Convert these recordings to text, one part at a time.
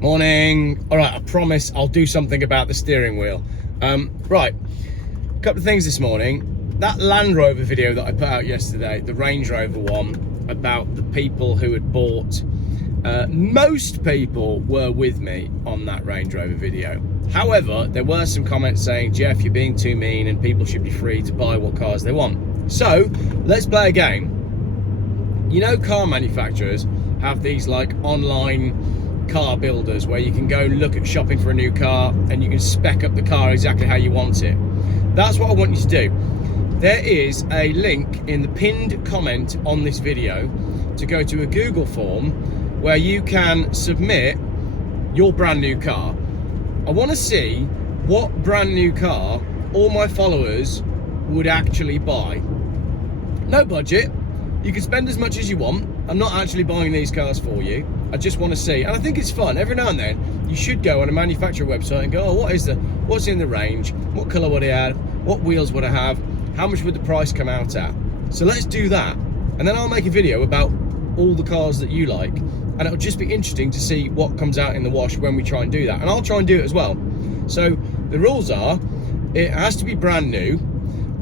Morning. All right, I promise I'll do something about the steering wheel. Right, a couple of things this morning. That Land Rover video that I put out yesterday, the Range Rover one, about the people who had bought, most people were with me on that Range Rover video. However, there were some comments saying, Jeff, you're being too mean and people should be free to buy what cars they want. So, let's play a game. You know, car manufacturers have these like online car builders where you can go look at shopping for a new car and you can spec up the car exactly how you want it. That's what I want you to do. There is a link in the pinned comment on this video to go to a Google form where you can submit your brand new car. I want to see what brand new car all my followers would actually buy. No budget. You can spend as much as you want. I'm not actually buying these cars for you. I just want to see, and I think it's fun. Every now and then, you should go on a manufacturer website and go, oh, what's in the range? What colour would it have? What wheels would I have? How much would the price come out at? So let's do that. And then I'll make a video about all the cars that you like. And it'll just be interesting to see what comes out in the wash when we try and do that. And I'll try and do it as well. So the rules are, it has to be brand new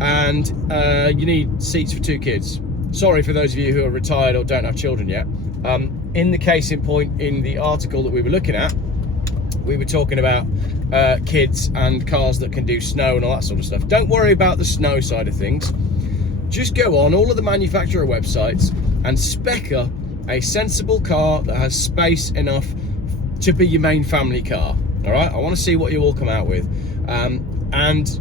and you need seats for 2 kids. Sorry for those of you who are retired or don't have children yet. In the case in point in the article that we were looking at, we were talking about kids and cars that can do snow and all that sort of stuff. Don't worry about the snow side of things. Just go on all of the manufacturer websites and spec up a sensible car that has space enough to be your main family car. All right, I want to see what you all come out with, and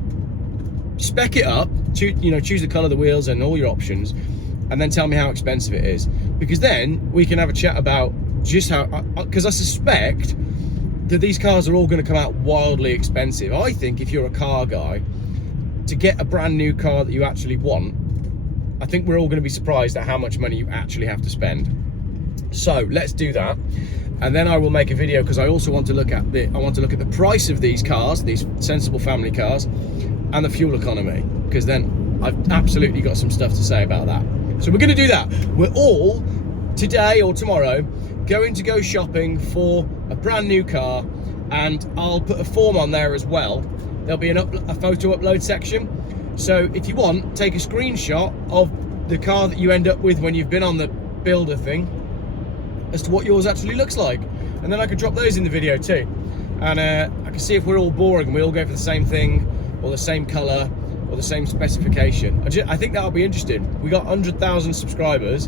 spec it up. Choose the colour of the wheels and all your options, and then tell me how expensive it is, because then we can have a chat about just how, because I suspect that these cars are all going to come out wildly expensive. I think if you're a car guy, to get a brand new car that you actually want, I think we're all going to be surprised at how much money you actually have to spend. So let's do that, and then I will make a video, because I also want to look at the price of these cars, these sensible family cars, and the fuel economy, because then I've absolutely got some stuff to say about that. So we're going to do that. We're all, today or tomorrow, going to go shopping for a brand new car, and I'll put a form on there as well. There'll be a photo upload section. So if you want, take a screenshot of the car that you end up with when you've been on the builder thing as to what yours actually looks like. And then I could drop those in the video too. And I can see if we're all boring and we all go for the same thing or the same colour or the same specification. I think that'll be interesting. We got 100,000 subscribers.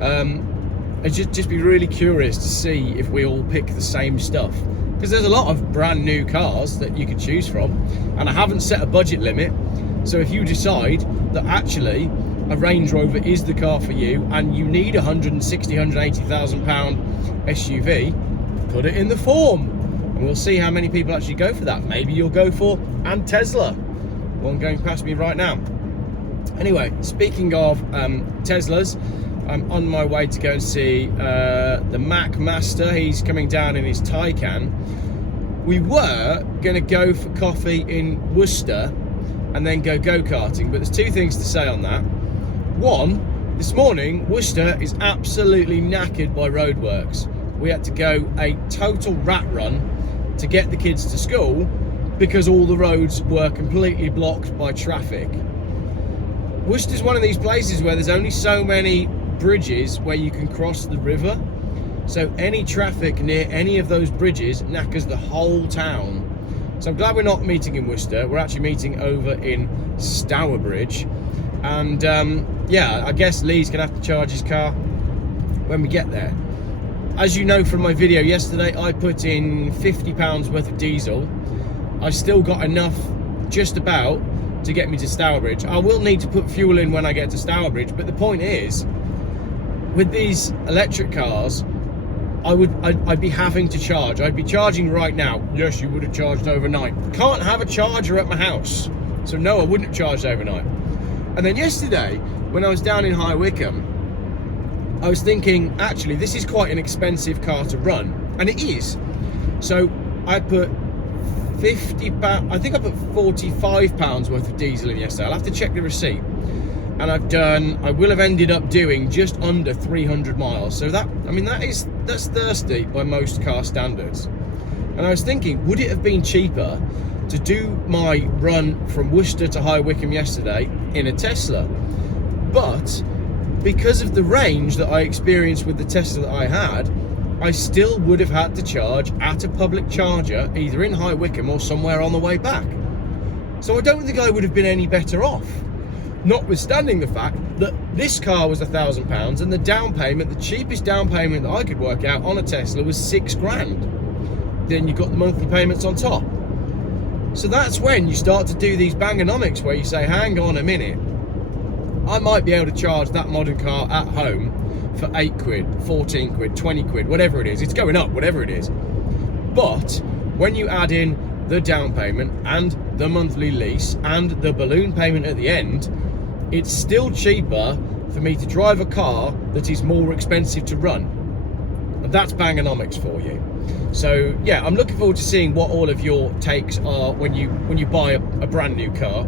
I'd just be really curious to see if we all pick the same stuff, because there's a lot of brand new cars that you can choose from, and I haven't set a budget limit. So if you decide that actually a Range Rover is the car for you and you need 160, 180,000 pound SUV, put it in the form, and we'll see how many people actually go for that. Maybe you'll go for and Tesla. One going past me right now. Anyway, speaking of Teslas, I'm on my way to go and see the Mac Master. He's coming down in his Taycan. We were going to go for coffee in Worcester and then go go-karting, but there's 2 things to say on that. One, this morning, Worcester is absolutely knackered by roadworks. We had to go a total rat run to get the kids to school because all the roads were completely blocked by traffic. Worcester's one of these places where there's only so many bridges where you can cross the river. So any traffic near any of those bridges knackers the whole town. So I'm glad we're not meeting in Worcester. We're actually meeting over in Stourbridge. And yeah, I guess Lee's gonna have to charge his car when we get there. As you know from my video yesterday, I put in £50 worth of diesel. I've still got enough, just about, to get me to Stourbridge. I will need to put fuel in when I get to Stourbridge, but the point is, with these electric cars, I'd be having to charge. I'd be charging right now. Yes, you would have charged overnight. Can't have a charger at my house. So no, I wouldn't have charged overnight. And then yesterday, when I was down in High Wycombe, I was thinking, actually, this is quite an expensive car to run. And it is. So I put £50, I think I put £45 worth of diesel in yesterday. I'll have to check the receipt. And I will have ended up doing just under 300 miles. So that's thirsty by most car standards. And I was thinking, would it have been cheaper to do my run from Worcester to High Wycombe yesterday in a Tesla? But because of the range that I experienced with the Tesla that I had, I still would have had to charge at a public charger, either in High Wycombe or somewhere on the way back. So I don't think I would have been any better off, notwithstanding the fact that this car was £1,000 and the down payment, the cheapest down payment that I could work out on a Tesla was £6,000. Then you've got the monthly payments on top. So that's when you start to do these bangonomics where you say, hang on a minute, I might be able to charge that modern car at home for 8 quid, 14 quid, 20 quid, whatever it is. It's going up, whatever it is. But when you add in the down payment and the monthly lease and the balloon payment at the end, it's still cheaper for me to drive a car that is more expensive to run. And that's bangonomics for you. So yeah, I'm looking forward to seeing what all of your takes are when you buy a brand new car.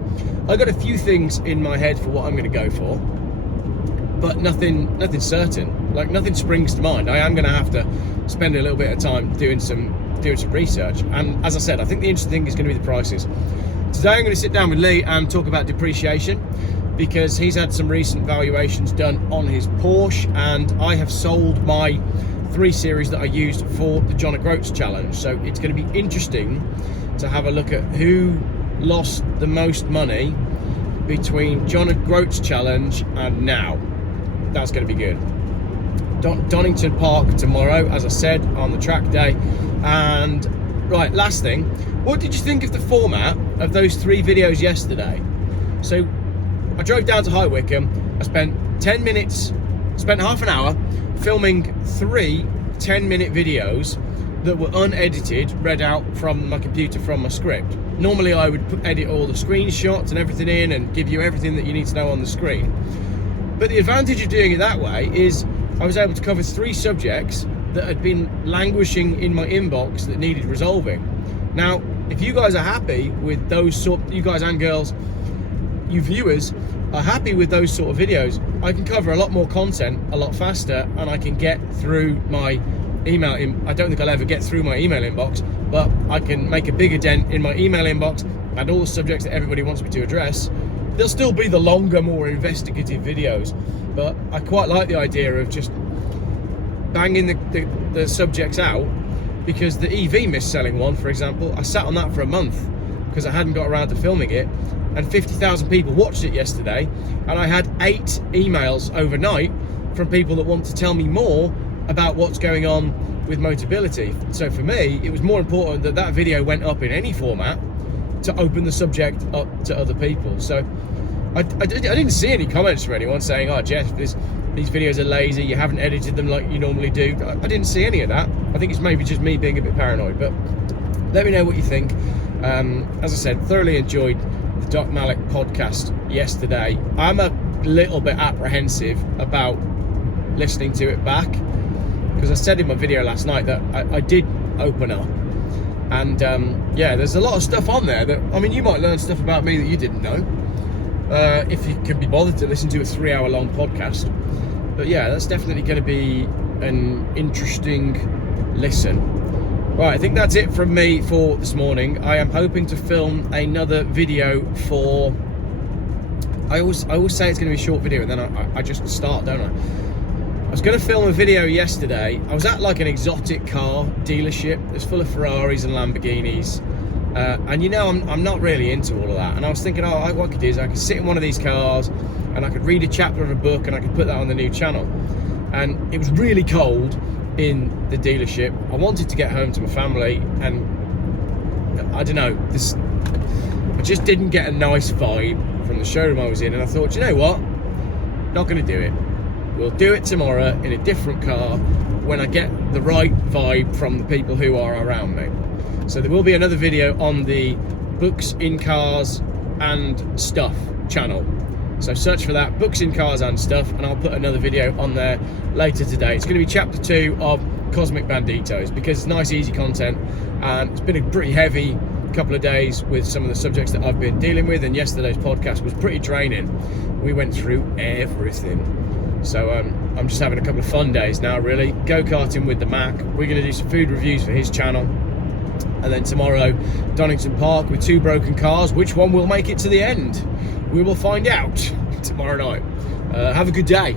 I've got a few things in my head for what I'm going to go for, but nothing certain. Like, nothing springs to mind. I am going to have to spend a little bit of time doing some research. And as I said, I think the interesting thing is going to be the prices. Today I'm going to sit down with Lee and talk about depreciation, because he's had some recent valuations done on his Porsche, and I have sold my 3 Series that I used for the John O'Groats challenge. So it's going to be interesting to have a look at who lost the most money between John O'Groats challenge and now. That's going to be good. Donington Park tomorrow, as I said, on the track day. And right, last thing, what did you think of the format of those 3 videos yesterday? So I drove down to High Wycombe. I spent half an hour filming 3 10-minute videos that were unedited, read out from my computer from my script. Normally I would edit all the screenshots and everything in and give you everything that you need to know on the screen. But the advantage of doing it that way is I was able to cover 3 subjects that had been languishing in my inbox that needed resolving. Now, if you guys are happy with those you guys and girls, you viewers are happy with those sort of videos, I can cover a lot more content a lot faster, and I can get through my email. I don't think I'll ever get through my email inbox, but I can make a bigger dent in my email inbox and all the subjects that everybody wants me to address. There'll still be the longer, more investigative videos, but I quite like the idea of just banging the subjects out, because the EV mis-selling one, for example, I sat on that for a month because I hadn't got around to filming it, and 50,000 people watched it yesterday, and I had 8 emails overnight from people that want to tell me more about what's going on with Motability. So for me, it was more important that that video went up in any format to open the subject up to other people. So I didn't see any comments from anyone saying, oh Jeff, these videos are lazy, you haven't edited them like you normally do. I didn't see any of that. I think it's maybe just me being a bit paranoid, but let me know what you think. As I said, thoroughly enjoyed the Doc Malik podcast yesterday. I'm a little bit apprehensive about listening to it back, because I said in my video last night that I did open up, and yeah, there's a lot of stuff on there that, I mean, you might learn stuff about me that you didn't know, if you can be bothered to listen to a 3-hour-long podcast. But yeah, that's definitely going to be an interesting listen. Right, I think that's it from me for this morning. I am hoping to film another video for... I always say it's going to be a short video, and then I just start, don't I? I was going to film a video yesterday. I was at like an exotic car dealership. It's full of Ferraris and Lamborghinis. And you know, I'm not really into all of that. And I was thinking, what I could do is I could sit in one of these cars and I could read a chapter of a book and I could put that on the new channel. And it was really cold in the dealership. I wanted to get home to my family, and I don't know, I just didn't get a nice vibe from the showroom I was in, and I thought, you know what, not going to do it. We'll do it tomorrow in a different car when I get the right vibe from the people who are around me. So there will be another video on the Books in Cars and Stuff channel. So search for that, Books in Cars and Stuff, and I'll put another video on there later today. It's going to be chapter 2 of Cosmic Banditos, because it's nice, easy content, and it's been a pretty heavy couple of days with some of the subjects that I've been dealing with, and yesterday's podcast was pretty draining. We went through everything. So I'm just having a couple of fun days now, really. Go-karting with the Mac. We're going to do some food reviews for his channel. And then tomorrow, Donington Park with 2 broken cars. Which one will make it to the end? We will find out tomorrow night. Have a good day.